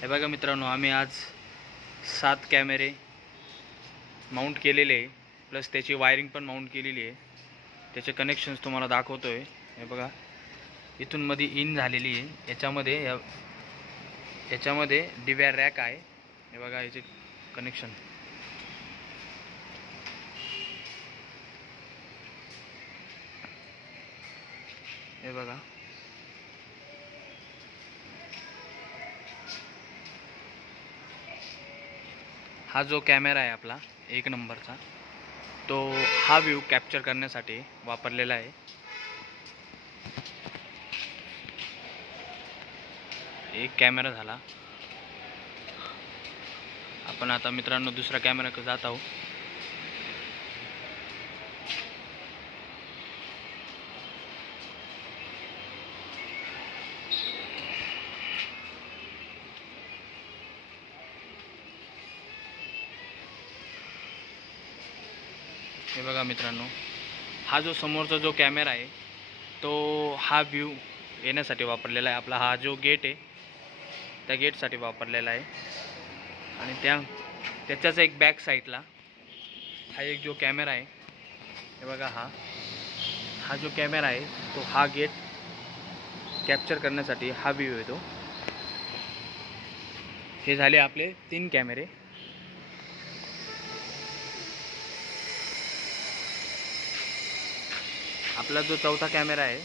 हे बघा मित्रांनो, आम्ही आज 7 कॅमेरे माउंट केलेले आहे, प्लस त्याची वायरिंग पण माउंट केलेली आहे. त्याचे कनेक्शन्स तुम्हाला दाखवतोय. हे बघा, इथून मध्ये इन झालेली आहे. याच्यामध्ये DVR रॅक आहे. हे बघा याचे कनेक्शन. हे बघा, हा जो कॅमेरा आहे आपला 1 नंबरचा, तो हा व्ह्यू कॅप्चर करण्यासाठी वापरलेला आहे. एक कॅमेरा झाला. आपण आता मित्रांनो दुसरा कॅमेराकडे जात आहोत. हे बघा मित्रांनो, हा जो समोरचा जो कॅमेरा आहे तो हा व्ह्यू येण्यासाठी वापरलेला आहे. आपला हा जो गेट आहे त्या गेटसाठी वापरलेला आहे. आणि त्याच्याच एक बॅक साईडला हा एक जो कॅमेरा आहे, हे बघा, हा जो कॅमेरा आहे तो हा गेट कॅप्चर करण्यासाठी हा व्ह्यू येतो. हे झाले आपले 3 कॅमेरे. आपला जो चौथा कॅमेरा आहे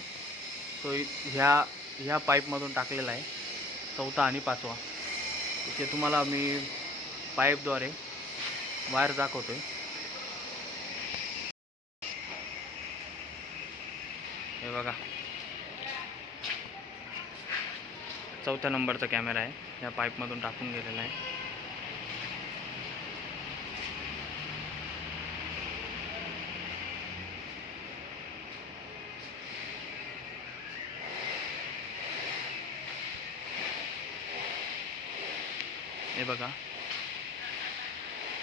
तो ह्या पाईपमधून टाकलेला आहे, चौथा आणि पाचवा. इथे तुम्हाला मी पाईपद्वारे वायर दाखवतोय. हे बघा, चौथ्या नंबरचा कॅमेरा आहे, या पाईपमधून टाकून गेलेला आहे. हे बघा,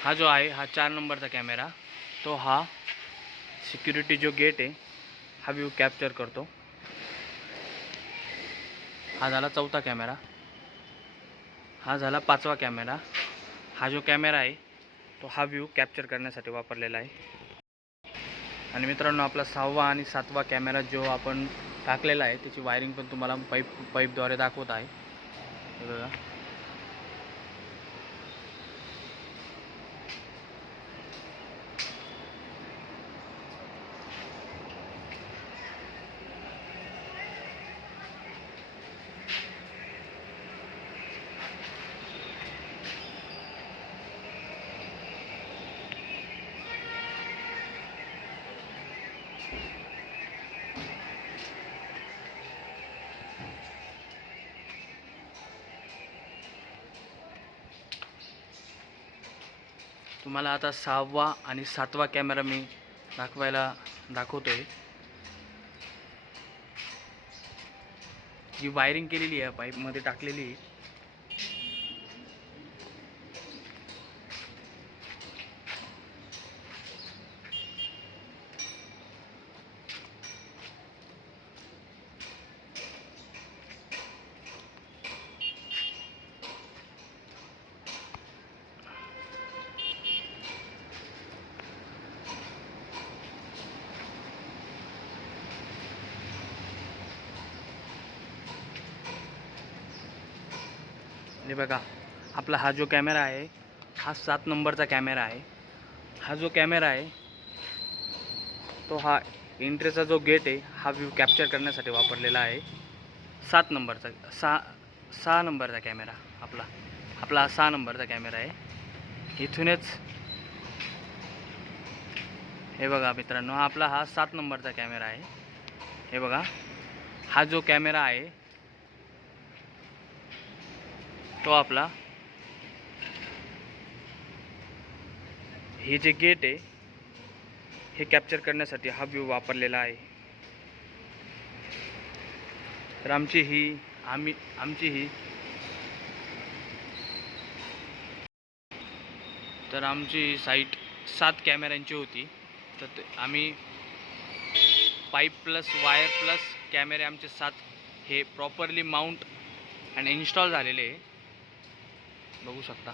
हा जो आहे हा 4 नंबरचा कॅमेरा, तो हा सिक्युरिटी जो गेट आहे हा व्ह्यू कॅप्चर करतो. हा झाला चौथा कॅमेरा. हा झाला पाचवा कॅमेरा. हा जो कॅमेरा आहे तो हा व्ह्यू कॅप्चर करण्यासाठी वापरलेला आहे. आणि मित्रांनो, आपला 6वा आणि 7वा कॅमेरा जो आपण टाकलेला आहे त्याची वायरिंग पण तुम्हाला पाईपद्वारे दाखवत आहे. हे बघा, तुम्हाला आता 6वा आणि 7वा कॅमेरा मी दाखवतोय. जी वायरिंग केलेली आहे पाईपमध्ये टाकलेली आहे. हे बघा, आपला हा जो कॅमेरा आहे हा 7 नंबरचा कॅमेरा आहे. हा जो कॅमेरा आहे तो हा एंट्रीचा जो गेट आहे हा व्ह्यू कॅप्चर करण्यासाठी वापरलेला आहे. 7 नंबरचा 6 नंबरचा कॅमेरा आपला 6 नंबरचा कॅमेरा आहे. इथूनच हे बघा मित्रांनो, आपला हा 7 नंबरचा कॅमेरा आहे. हे बघा, हा जो कॅमेरा आहे तो आपला हे जे गेट आहे हे कॅप्चर करण्यासाठी हा व्ह्यू वापरलेला आहे. तर आमची ही साईट 7 कॅमेऱ्यांची होती. तर आम्ही पाईप प्लस वायर प्लस कॅमेरे आमचे 7 हे प्रॉपरली माउंट आणि इन्स्टॉल झालेले आहे. बघू शकता.